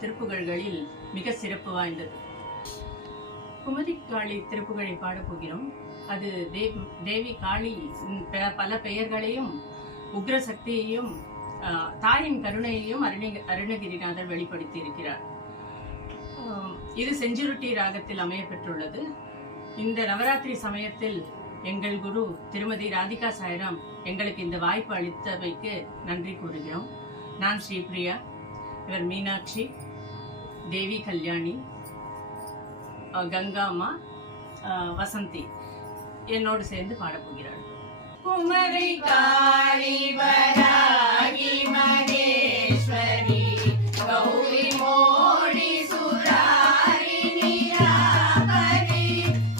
திருப்புகழ்களில் மிக சிறப்பு வாய்ந்தது. குமரி காளி திருப்புகழை பாடப்போகிறோம். அது தேவி காளி பல பெயர்களையும் உக்ர சக்தியையும் தாயின் கருணையையும் அருணகிரிநாதர் வெளிப்படுத்தி இருக்கிறார். இது செஞ்சுருட்டி ராகத்தில் அமைய பெற்றுள்ளது. இந்த நவராத்திரி சமயத்தில் எங்கள் குரு திருமதி ராதிகா சாய்ராம் எங்களுக்கு இந்த வாய்ப்பு அளித்தவைக்கு நன்றி கூறுகிறோம். நான் ஸ்ரீபிரியா, இவர் மீனாட்சி, தேவி கல்யாணி, கங்காமா, வசந்தி என்னோடு சேர்ந்து பாடப்போகிறாள். குமரி காளி வராகி மகேஸ்வரி கௌரி மோடி சுராரி நீராபரி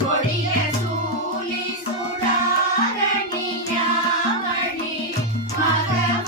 கொடிய சூலி சுடாரணியாமணி மகமாயி